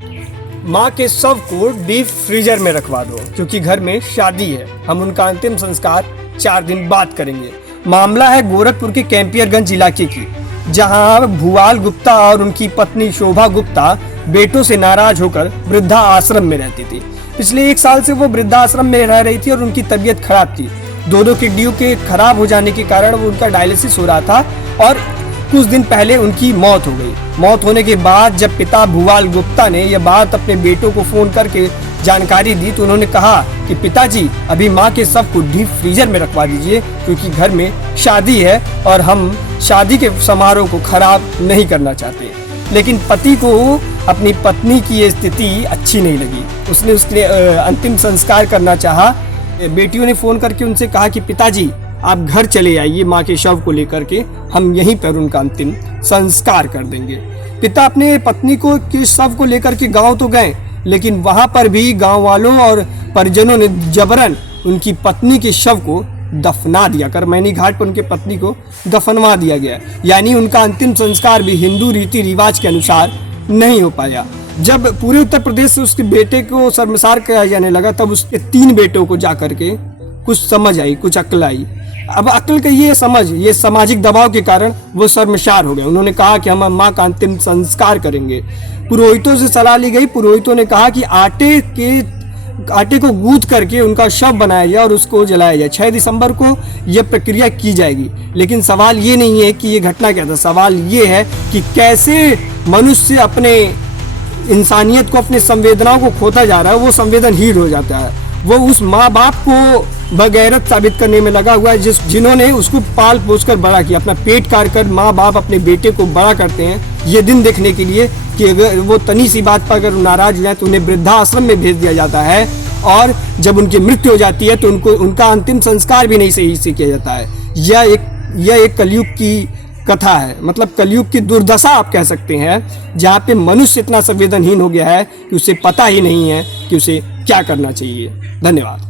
माँ के शव को डीप फ्रीजर में रखवा दो क्योंकि घर में शादी है। हम उनका अंतिम संस्कार 4 दिन बाद करेंगे। मामला है गोरखपुर के कैंपियरगंज इलाके की, जहां भुवाल गुप्ता और उनकी पत्नी शोभा गुप्ता बेटों से नाराज होकर वृद्धा आश्रम में रहती थी। पिछले 1 साल से वो वृद्धा आश्रम में रह रही थी और उनकी तबीयत खराब थी। 2 किडनियों के खराब हो जाने के कारण वो उनका डायलिसिस हो रहा था और कुछ दिन पहले उनकी मौत हो गई। मौत होने के बाद जब पिता भुवाल गुप्ता ने यह बात अपने बेटों को फोन करके जानकारी दी तो उन्होंने कहा कि पिताजी अभी माँ के शव को डीप फ्रीजर में रखवा दीजिए क्योंकि घर में शादी है और हम शादी के समारोह को खराब नहीं करना चाहते। लेकिन पति को अपनी पत्नी की ये स्थिति अच्छी नहीं लगी। उसने उसके अंतिम संस्कार करना चाहा। बेटियों ने फोन करके उनसे कहा कि पिताजी आप घर चले आइए, माँ के शव को लेकर के हम यहीं पर उनका अंतिम संस्कार कर देंगे। पिता अपने पत्नी के शव को लेकर के गांव तो गए, लेकिन वहां पर भी गांव वालों और परिजनों ने जबरन उनकी पत्नी के शव को दफना दिया। करमैनी घाट पर उनके पत्नी को दफनवा दिया गया, यानी उनका अंतिम संस्कार भी हिंदू रीति रिवाज के अनुसार नहीं हो पाया। जब पूरे उत्तर प्रदेश से उसके बेटे को शर्मसार किया जाने लगा तब उसके 3 बेटों को जाकर के कुछ समझ आई, कुछ अक्ल आई। अब अक्ल का ये सामाजिक दबाव के कारण वो शर्मसार हो गए। उन्होंने कहा कि हम माँ का अंतिम संस्कार करेंगे। पुरोहितों से सलाह ली गई। पुरोहितों ने कहा कि आटे को गूंथ करके उनका शव बनाया जाए और उसको जलाया जाए। 6 दिसंबर को यह प्रक्रिया की जाएगी। लेकिन सवाल ये नहीं है कि ये घटना क्या था, सवाल ये है कि कैसे मनुष्य अपने इंसानियत को, अपने संवेदनाओं को खोता जा रहा है। वो संवेदनहीन हो जाता है। वो उस माँ बाप को बगैरत साबित करने में लगा हुआ है जिन्होंने उसको पाल पोस कर बड़ा किया। अपना पेट काट कर माँ बाप अपने बेटे को बड़ा करते हैं ये दिन देखने के लिए कि अगर वो तनी सी बात पर अगर नाराज हो जाए तो उन्हें वृद्धाश्रम में भेज दिया जाता है और जब उनकी मृत्यु हो जाती है तो उनका अंतिम संस्कार भी नहीं सही से किया जाता है। यह एक कलयुग की कथा है, मतलब कलयुग की दुर्दशा आप कह सकते हैं, जहाँ पे मनुष्य इतना संवेदनहीन हो गया है कि उसे पता ही नहीं है कि उसे क्या करना चाहिए। धन्यवाद।